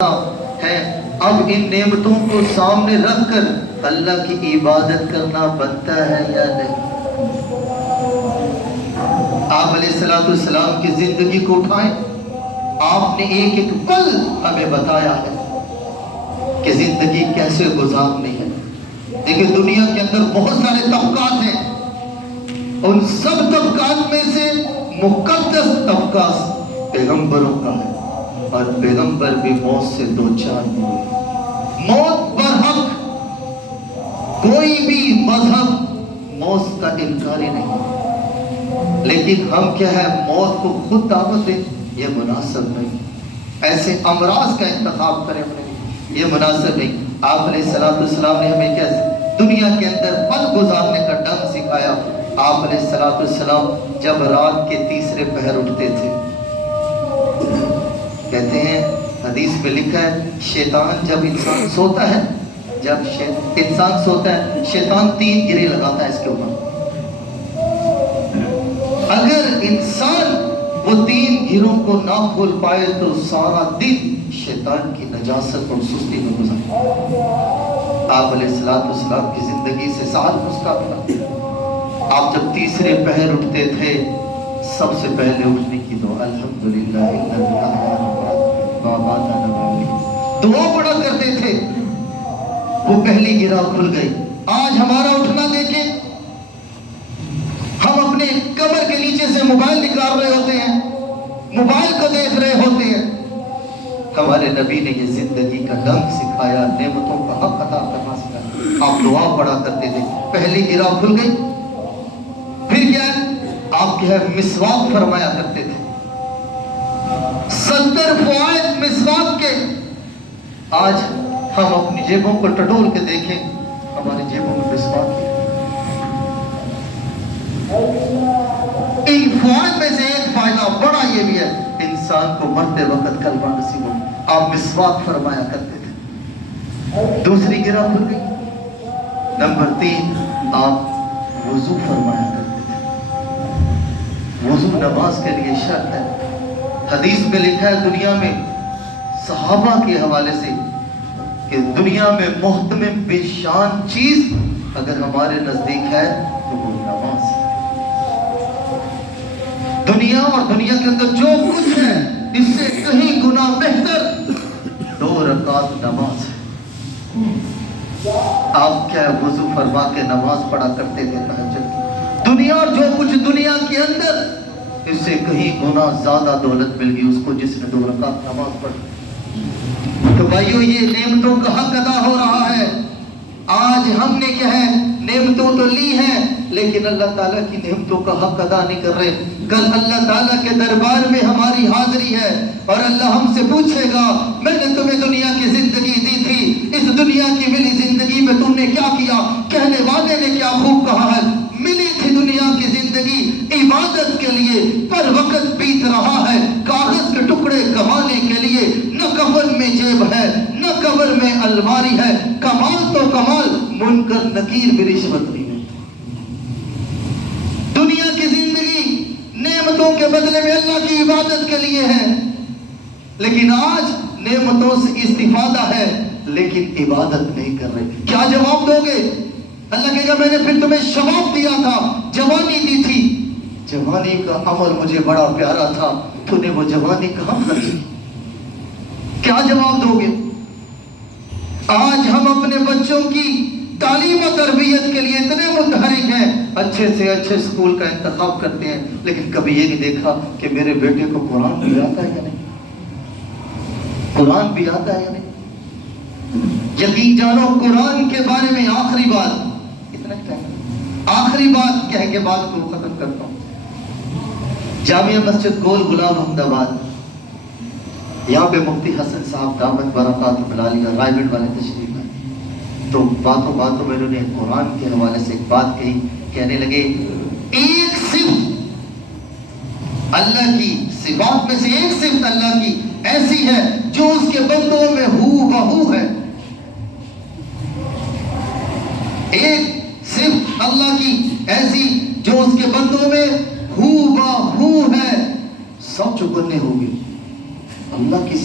ہے، اب ان نعمتوں کو سامنے رکھ کر اللہ کی عبادت کرنا بنتا ہے یا نہیں؟ آپ علیہ السلام کی زندگی کو اٹھائیں، آپ نے ایک ایک پل ہمیں بتایا ہے کہ زندگی کیسے گزارنی ہے۔ دیکھیں دنیا کے اندر بہت سارے طبقات ہیں، ان سب طبقات میں سے مقدس طبقہ پیغمبروں کا ہے، اور پیغمبر بھی موت سے دوچار ہوئے۔ موت برحق، کوئی بھی مذہب موت کا انکاری نہیں، لیکن ہم کیا ہے موت کو خود دعوت دیں، یہ مناسب نہیں۔ ایسے امراض کا انتخاب کریں اپنے لیے، یہ مناسب نہیں۔ آپ علیہ السلام نے ہمیں کیا دنیا کے اندر پل گزارنے کا ڈھنگ سکھایا۔ آپ علیہ السلام جب رات کے تیسرے پہر اٹھتے تھے، کہتے ہیں حدیث میں لکھا ہے شیطان جب انسان سوتا ہے، شیطان 3 گرے لگاتا ہے اس کے اوپر۔ اگر انسان وہ 3 گروں کو نہ کھول پائے تو سارا دن شیطان کی نجاست اور سستی میں گزرے۔ آپ علیہ السلام کی زندگی سے سال مسکراتا۔ آپ جب تیسرے پہر اٹھتے تھے، سب سے پہلے اٹھنے کی دعا الحمدللہ دعا پڑھا کرتے تھے، وہ پہلی گرہ کھل گئی۔ آج ہمارا اٹھنا دیکھیں، ہم اپنے کمر کے نیچے سے موبائل نکال رہے ہوتے ہیں، موبائل کو دیکھ رہے ہوتے ہیں۔ ہمارے نبی نے یہ زندگی کا ڈھنگ سکھایا، نعمتوں کا حق ادا کرنا سکھایا۔ آپ دعا پڑھا کرتے تھے، پہلی گرہ کھل گئی۔ پھر کیا ہے، آپ کیا ہے مسواک فرمایا کرتے تھے، 70 فوائد مسواک کے۔ آج ہم اپنی جیبوں کو ٹٹول کے دیکھیں، ہماری جیبوں میں مسواک ہے۔ ان فوائد میں سے ایک فائدہ بڑا یہ بھی ہے، انسان کو مرتے وقت کلمہ نصیب ہو۔ آپ مسواک فرمایا کرتے تھے۔ دوسری گرہ کھل گئی۔ نمبر 3، آپ وضو فرمایا کرتے تھے۔ وضو نماز کے لیے شرط ہے۔ حدیث میں لکھا ہے دنیا میں صحابہ کے حوالے سے کہ دنیا میں محتمم بے شان چیز اگر ہمارے نزدیک ہے تو وہ نماز ہے۔ دنیا اور دنیا کے اندر جو کچھ ہے اس سے کہیں گنا بہتر 2 رکعت نماز ہے۔ آپ کیا وضو فرما کے نماز پڑھا کرتے تھے تہجد کی۔ دنیا اور جو کچھ دنیا کے اندر اس سے کہیں گنا زیادہ دولت مل گئی اس کو جس نے 2 رکعت نماز پڑھی۔ تو بھائیو یہ نعمتوں کا حق ادا ہو رہا ہے۔ آج ہم نے کیا ہے نعمتوں تو لی ہیں، لیکن اللہ تعالیٰ کی نعمتوں کا حق ادا نہیں کر رہے۔ کل اللہ تعالیٰ کے دربار میں ہماری حاضری ہے اور اللہ ہم سے پوچھے گا میں نے تمہیں دنیا کی زندگی دی تھی، اس دنیا کی ملی زندگی میں تم نے کیا کیا؟ کہنے والے نے کیا خوب کہا ہے، ملی تھی دنیا کی زندگی عبادت کے لیے، پر وقت بیت رہا ہے کاغذ کے ٹکڑے کمانے کے لیے۔ نہ کفن میں جیب ہے، نہ قبر میں الماری ہے، کمال تو کمال منکر نکیر بھی رشوت نہیں ہے۔ دنیا کی زندگی نعمتوں کے بدلے میں اللہ کی عبادت کے لیے ہے، لیکن آج نعمتوں سے استفادہ ہے لیکن عبادت نہیں کر رہے۔ کیا جواب دو گے؟ اللہ کہے گا میں نے پھر تمہیں شباب دیا تھا، جوانی دی تھی، جوانی کا عمل مجھے بڑا پیارا تھا، تو نے وہ جوانی کہاں خرچ کی؟ کیا جواب دو گے؟ آج ہم اپنے بچوں کی تعلیم و تربیت کے لیے اتنے متحرک ہیں، اچھے سے اچھے اسکول کا انتخاب کرتے ہیں، لیکن کبھی یہ نہیں دیکھا کہ میرے بیٹے کو قرآن بھی آتا ہے یا نہیں، قرآن بھی آتا ہے یا نہیں۔ یقین جانو قرآن کے بارے میں آخری بات کہہ کے بات کو ختم کرتا ہوں۔ جامعہ مسجد گول غلام احمد آباد، یہاں پہ مفتی حسن صاحب دامت برکاتہ ملالیہ رائے گڑھ والے تشریف ہے، تو باتوں میں انہوں نے قرآن کے حوالے سے ایک بات کہی، کہنے لگے ایک صفت اللہ کی صفات میں سے ایک صفت اللہ کی ایسی ہے جو اس کے بندوں میں ہو بہو ہے۔ ایک صفت اللہ کی ایسی جو اس کے بندوں میں ہو بہو ہے۔ سب چکنے ہوگی اللہ کی